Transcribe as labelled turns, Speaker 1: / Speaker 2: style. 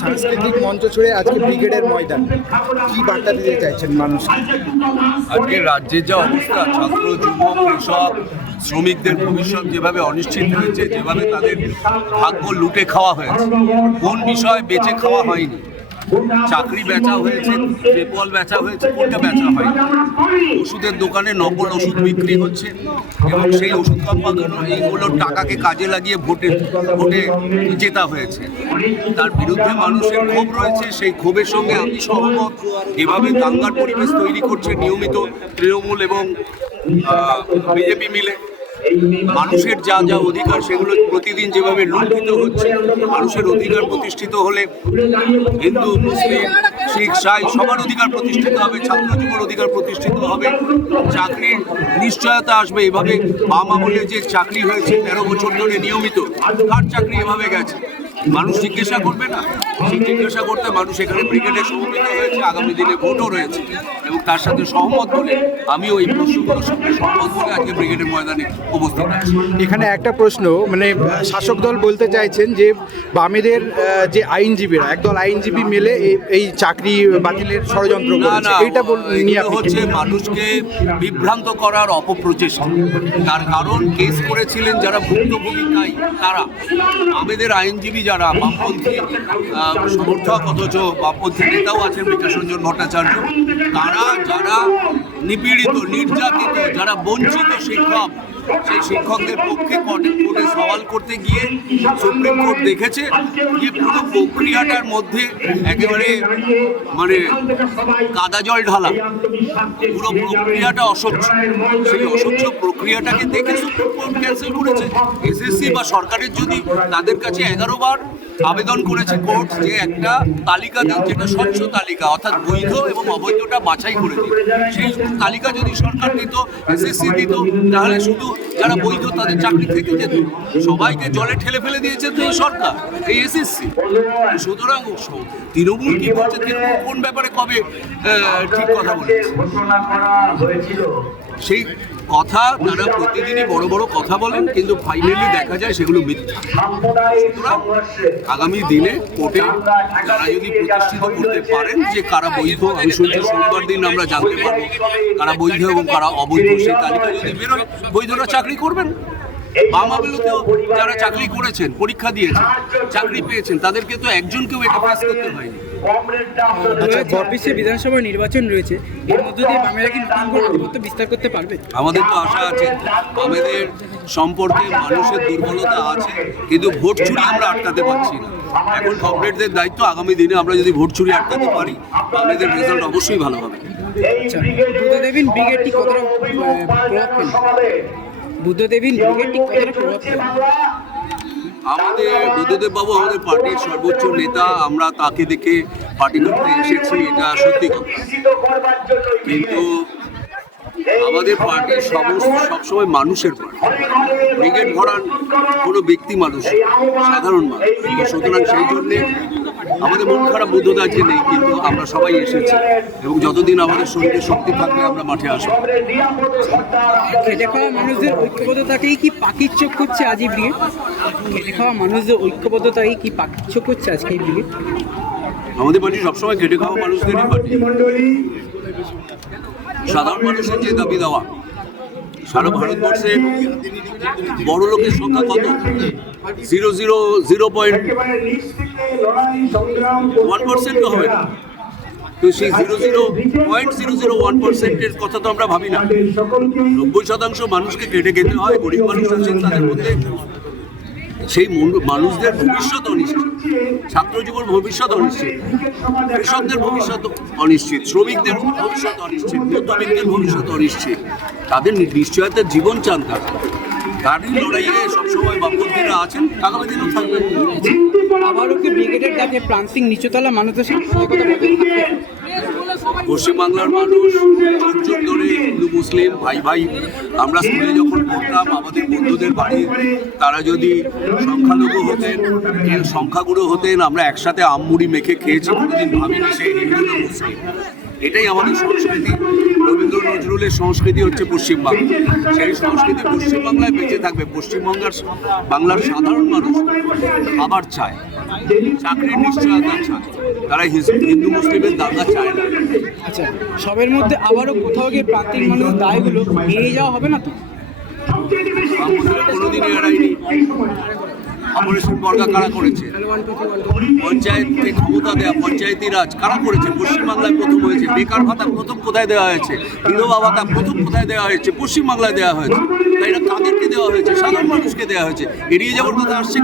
Speaker 1: সাংস্কৃতিক মঞ্চ ছড়ে আজকে ব্রিগেডের ময়দান। কি বার্তা দিতে চাইছেন মানুষ?
Speaker 2: আজকে রাজ্যের যা অবস্থা, ছাত্র, যুবক, কৃষক, শ্রমিকদের ভবিষ্যৎ যেভাবে অনিশ্চিত হয়েছে, যেভাবে তাদের ভাগ্য লুটে খাওয়া হয়েছে, কোন বিষয় বেঁচে খাওয়া হয়নি? চাকরি বেচা হয়েছে পেপল বেচা হয়েছে, কোনটা বেচা হয়নি ওষুধের দোকানে নকল ওষুধ বিক্রি হচ্ছে এবং সেই ওষুধ কোম্পানিগুলো এইগুলোর টাকাকে কাজে লাগিয়ে ভোটে ভোটে জেতা হয়েছে। তার বিরুদ্ধে মানুষের ক্ষোভ রয়েছে, সেই ক্ষোভের সঙ্গে আমি সহমত। এভাবে দাঙ্গার পরিবেশ তৈরি করছে নিয়মিত তৃণমূল এবং বিজেপি মিলে। মানুষের যা যা অধিকার সেগুলো প্রতিদিন যেভাবে লুণ্ঠিত হচ্ছে, মানুষের অধিকার প্রতিষ্ঠিত হলে হিন্দু, মুসলিম, শিখ, সাই সবার অধিকার প্রতিষ্ঠিত হবে, ছাত্র যুবর অধিকার প্রতিষ্ঠিত হবে, চাকরির নিশ্চয়তা আসবে। এভাবে বাম আমলে যে চাকরি হয়েছে, তেরো বছর ধরে নিয়মিত তার চাকরি এভাবে গেছে? মানুষ জিজ্ঞাসা করবে না। সেই জিজ্ঞাসা করতে মানুষ এখানে ব্রিগেডে সমবেত হয়েছে আগামী দিনে ভোটও রয়েছে এবং তার সাথে সহমত বলে আমিও এই প্রশ্নগুলোর সঙ্গে সহমত বলে আজকে ব্রিগেডের ময়দানে উপস্থিত আছি।
Speaker 1: এখানে একটা প্রশ্ন মানে শাসক দল বলতে চাইছেন যে বামেদের যে আইনজীবীরা একদল আইনজীবী মেলে এই- চাকরি বাতিলের ষড়যন্ত্র করেছে। এইটা নিয়ে আপনি কি
Speaker 2: হচ্ছে মানুষকে বিভ্রান্ত করার অপপ্রচেষ্টা। তার কারণ কেস করেছিলেন যারা ভুক্তভোগী নাই তারা। আমাদের আইনজীবী যারা বামপন্থী আহ, সমর্থক অথচ বামপন্থী নেতাও আছেন বিকাশ রঞ্জন ভট্টাচার্য। তারা যারা নিপীড়িত নির্যাতিত যারা বঞ্চিত শিক্ষক সেই শিক্ষকদের পক্ষে কোর্টে সওয়াল করতে গিয়ে সুপ্রিম কোর্ট দেখেছে যে পুরো প্রক্রিয়াটার মধ্যে একেবারে মানে কাদা জল ঢালা। পুরো প্রক্রিয়াটা অস্বচ্ছ সেই অস্বচ্ছ প্রক্রিয়াটাকে দেখে সুপ্রিম কোর্ট ক্যান্সেল করেছে। এসএসসি বা সরকারের যদি তাদের কাছে এগারো বার আবেদন করেছে কোর্ট যে একটা তালিকা দিন যেটা স্বচ্ছ তালিকা, অর্থাৎ বৈধ এবং অবৈধটা বাছাই করে দিন সেই তালিকা যদি সরকার দিত এসএসসি দিত, তাহলে শুধু যারা বৈধ তাদের চাকরি থেকে যেত, সবাইকে জলে ঠেলে ফেলে দিয়েছে তো সরকার, এই এসএসসি সুতরাং তৃণমূল কি বলছে তৃণমূল কোন ব্যাপারে কবে ঠিক কথা বলেছে? সেই কথা তারা প্রতিদিনই বড় বড় কথা বলেন, কিন্তু ফাইনালি দেখা যায় সেগুলো মিথ্যা। সুতরাং আগামী দিনে কোর্টে তারা যদি প্রতিষ্ঠিত করতে পারেন যে কারা বৈধ, আমি শুনছি সোমবার দিন আমরা জানতে পারব কারা বৈধ এবং কারা অবৈধ, সেই তালিকা যদি বেরোয়, বৈধরা চাকরি করবেন। বাম যারা চাকরি করেছেন পরীক্ষা দিয়েছেন চাকরি পেয়েছেন তাদেরকে তো একজনকেও এটা পাস করতে হয়নি।
Speaker 3: আচ্ছা বিধানসভা নির্বাচন রয়েছে এর মধ্য দিয়ে বামেরা কি নতুন করে আধিপত্য বিস্তার করতে পারবে?
Speaker 2: আমাদের তো আশা আছে আমাদের সম্পর্কে মানুষের দুর্বলতা আছে কিন্তু ভোট চুরি আমরা আটকাতে পারছি না। এখন কমরেডদের দায়িত্ব আগামী দিনে আমরা যদি ভোট চুরি আটকাতে পারি আমাদের রেজাল্ট অবশ্যই ভালো হবে।
Speaker 3: আচ্ছা কতটা প্রভাব কতটা
Speaker 2: আমাদের বুদ্ধদেব বাবু আমাদের পার্টির সর্বোচ্চ নেতা, আমরা তাকে দেখে পার্টি করতে এসেছি, এটা সত্যি কথা। কিন্তু আমাদের পার্টির সমস্ত, সবসময় মানুষের পার্টি। ব্রিগেড ভরান কোনো ব্যক্তি মানুষ, সাধারণ মানুষ। সুতরাং সেই জন্যে আমাদের মন খারাপ বুদ্ধদা আজকে নেই কিন্তু আমরা সবাই এসেছি এবং যতদিন আমাদের শরীরে শক্তি থাকবে আমরা মাঠে আসব।
Speaker 3: খেটে খাওয়া মানুষদের ঐক্যবদ্ধতাকেই কি পাখির চোখ করছে আজ এই ব্রিগেড খেটে খাওয়া মানুষদের ঐক্যবদ্ধতাকেই কি পাখির চোখ করছে আজকে এই ব্রিগেড
Speaker 2: আমাদের পার্টি সবসময় খেটে খাওয়া মানুষদেরই পার্টি সাধারণ মানুষের যে দাবি দেওয়া সারা ভারতবর্ষে বড় লোকের সংখ্যা কত? Zero zero zero point one পার্সেন্টও হবে না। তো সেই zero zero point zero zero one পার্সেন্টের কথা তো আমরা ভাবি না। নব্বই শতাংশ মানুষকে কেটে খেতে হয় গরিব মানুষ আছেন তাদের মধ্যে। সেই মন- মানুষদের ভবিষ্যৎ অনিশ্চিত। ছাত্র জীবন ভবিষ্যৎ অনিশ্চিত। কৃষকদের ভবিষ্যৎ অনিশ্চিত। শ্রমিকদের ভবিষ্যৎ অনিশ্চিত। মধ্যবিত্তের ভবিষ্যৎ অনিশ্চিত। তাদের নিশ্চয়তার জীবন চান তারা। লড়াইয়ে সবসময় বামপন্থীরা আছেন আগামী দিনেও থাকবেন।
Speaker 3: আবারও কি ব্রিগেডের কাছে প্রান্তিক নিচুতলা মানুষদের সাথে
Speaker 2: পশ্চিমবাংলার মানুষ ধরে হিন্দু, মুসলিম, ভাই ভাই, আমরা স্কুলে যখন পড়তাম, আমাদের বন্ধুদের বাড়ি, তারা যদি সংখ্যালঘু হতেন সংখ্যাগুরু হতেন, আমরা একসাথে আম মুড়ি মেখে খেয়েছি, কোনোদিন ভাবিনি সেই হিন্দু মুসলিম। এটাই আমাদের সংস্কৃতি। রবীন্দ্র নজরুলের সংস্কৃতি হচ্ছে পশ্চিমবাংলা। সেই সংস্কৃতি পশ্চিমবাংলায় বেঁচে থাকবে। পশ্চিমবঙ্গের বাংলার সাধারণ মানুষ খাবার চায়। চাকরির নিশ্চয়তা চায়। তারা হিন্দু মুসলিমের দাঙ্গা চায় না।
Speaker 3: আচ্ছা সবের মধ্যে আবারও কোথাও গিয়ে প্রান্তিক মানুষের দায়গুলো এড়িয়ে যাওয়া হবে না তো?
Speaker 2: কোনোদিনই এড়ায়নি। অপারেশন বর্গা কারা করেছে? পঞ্চায়েতকে ক্ষমতা দেওয়া পঞ্চায়েতি রাজ কারা করেছে? পশ্চিমবাংলায় প্রথম হয়েছে, বেকার ভাতা প্রথম কোথায় দেওয়া হয়েছে? বিধবা ভাতা প্রথম কোথায় দেওয়া হয়েছে? পশ্চিমবাংলায় দেওয়া হয়েছে। তাই এটা তাদেরকে দেওয়া হয়েছে? সাধারণ মানুষকে দেওয়া হয়েছে। এড়িয়ে যাওয়ার কথা আসছে